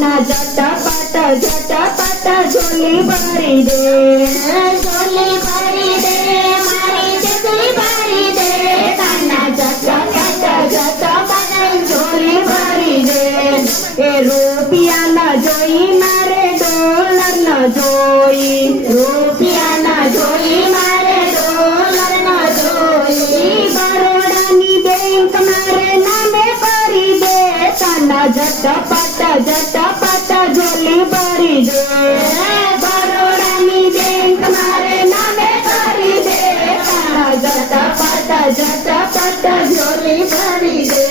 કાના ઝટપટ ઝટપટ ઝોલી ભરી દે, ઝોલી ભરી દે મારી ચકલી ભરી દે, કાના ઝટપટ ઝટપટ ઝોલી ભરી દે. એ રૂપિયા ન જોઈ મારે ડોલર ન જોઈ, રૂપિયા ન જોઈ મારે ડોલર ન જોઈ, બરોડાની બેંક મારે નામે કરી દે, કાના ઝટપટ ઝટપટ ઝોલી ભરી દે, બરોડાની બેંક મારે નામે કરી દે, કાના ઝટપટ ઝટપટ ઝોલી ભરી દે.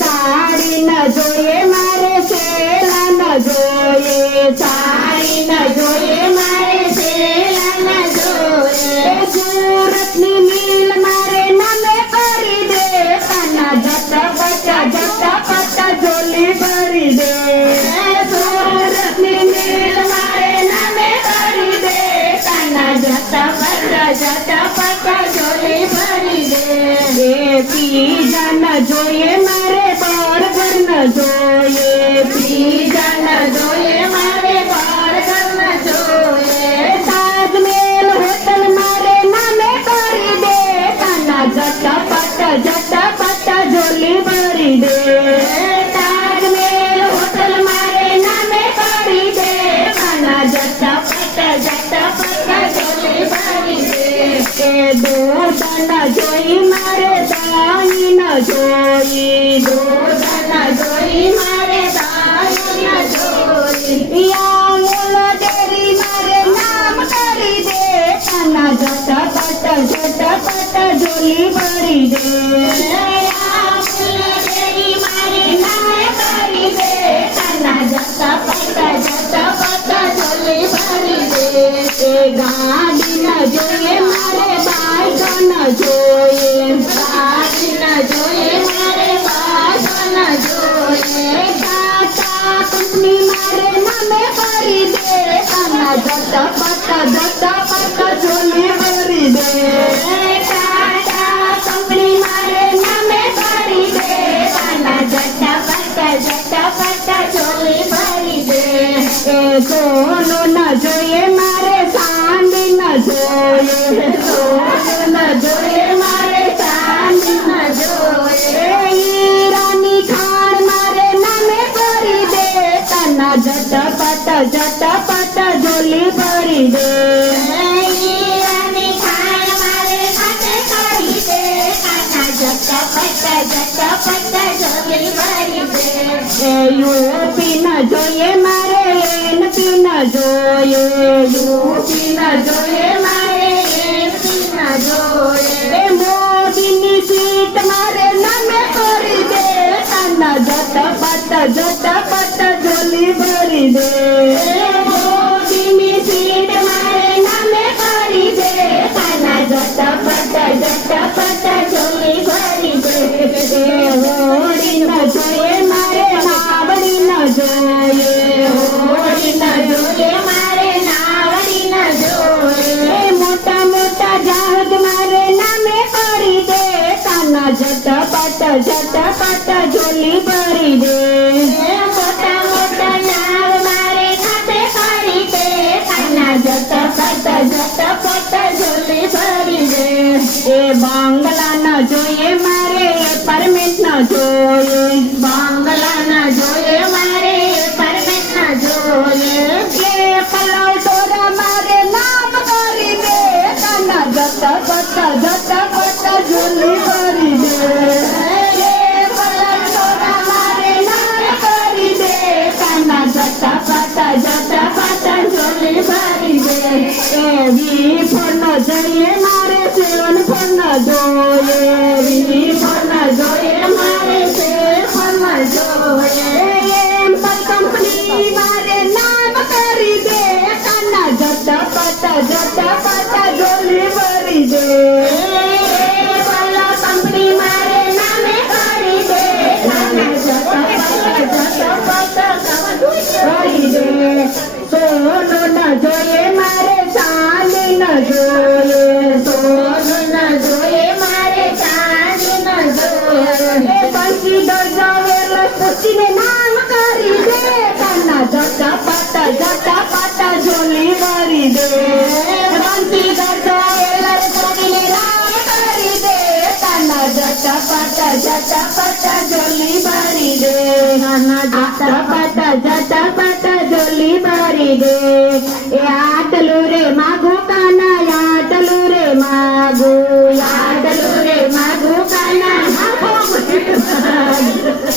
સાડી ન જોઈએ મારે સેલા ન જોઈએ, સાડી ન જોઈએ મારે સેલા ન જોઈએ, સુરતની મિલ મારે નામે કરી દે, કાના ઝટપટ ઝટપટ ઝોલી ભરી દે, સુરતની મિલ મારે નામે કરી દે, કાના ઝટપટ ઝટપટ ઝોલી ભરી દે. પીઝા ન જોઈએ મારે બર્ગર ન જોઈએ, પીઝા ન જોઈએ મારે બર્ગર ન જોઈએ, તાજમહેલ હોટલ મારે નામે કરી દે, કાના ઝટપટ ઝટપટ ઝોલી ભરી દે, તાજમહેલ હોટલ મારે નામે કરી દે, કાના ઝટપટ ઝટપટ ઝોલી ભરી દે. દૂધ ન જોઈ મારે દહીં ન જોઈ, દૂધ ન જોઈ મારે દહીં ન જોઈ, આમૂલ ડેરી મારે નામ કરી દે, કાના ઝટપટ ઝટપટ ઝોલી ભરી દે, આમૂલ ડેરી મારે નામ કરી દે, કાના ઝટપટ ઝટપટ ઝોલી ભરી દે. ગાડી ન જોઈએ મારે બાઈક ન જોઈએ, ગાડી ન જોઈએ મારે બાઈક ન જોઈએ, ટાટા કંપની મારે નામે કરી દે, કાના ઝટપટ ઝટપટ ઝોલી ભરી દે, ટાટા કંપની મારે નામે કરી દે, કાના ઝટપટ ઝટપટ ઝોલી ભરી દે. સોનું ન જોઈએ મારે ચાંદી ન જોઈએ, સોનું ન જોઈએ મારે ચાંદી ન જોઈએ, હીરાની ખાણ મારે નામે કરી દે, કાના ઝટપટ ઝટપટ ઝોલી ભરી દે, હીરાની ખાણ મારે નામે કરી દે, કાના ઝટપટ ઝટપટ ઝોલી ભરી દે. યુપી ન જોઈએ મારે એનપી ન જોઈએ, યુપી ન જોઈએ મારે એનપી ન જોઈએ, મોદીની સીટ મારે નામે કરી દે, કાના ઝટપટ ઝટપટ ઝોલી ભરી દે, મોદીની સીટ મારે નામે કરી દે, કાના ઝટપટ ઝટપટ ઝોલી ભરી દે. હોળી ન જોઈએ મારે નાવડી ન જોઈએ, હોળી ન જોઈએ મારે નાવડી ન જોઈએ, મોટા મોટા જહાજ મારે નામે કરી દે, કાના ઝટપટ ઝટપટ ઝોલી ભરી દે, મોટા મોટા નાવ મારે નામે કરી દે, કાના ઝટપટ ઝટપટ ઝોલી ભરી દે. બંગલા ન જોઈએ મારે એપાર્ટમેન્ટ ન જોઈએ, બંગલા ન જોઈએ મારે એપાર્ટમેન્ટ ન જોઈએ, પલવટોરા મારે નામ કરી દે, કાના ઝટપટ ઝટપટ ઝોલી ભરી દે, પલવટોરા મારે નામ કરી દે, કાના ઝટપટ ઝટપટ ઝોલી ભરી દે. વી4 ન જોઈએ મારે 7 ન જોઈએ, વી4 ન જોઈએ મારે 7 ન જોઈએ, એમ્પલ કંપની મારે નામ કરી દે, કાના ઝટપટ ઝટપટ ઝોલી ભરી દે, એમ્પલ કંપની મારે નામે કરી દે, કાના ઝટપટ ઝટપટ ભરી દે. સોનું ન જોઈએ મારે ચાંદી ન જોઈએ, ઝટપટ ઝોલી ભરી દે કાના ઝટપટ ઝોલી ભરી દે એ આટલું રે માગું કાના આટલું રે માગું કાના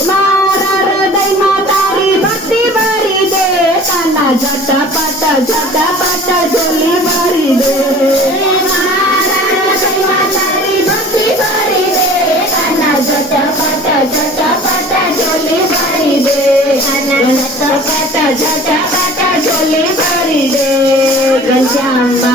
મારા હૃદયમાં તારી ભક્તિ ભરી દે કાના ઝટપટ ઝોલી ભરી દે મારા હૃદયમાં તારી ભક્તિ ભરી દે કાના ઝટપટ ઝોલી ભરી દે કાના ઝટપટ ઝોલી ભરી દે ઘનશ્યામ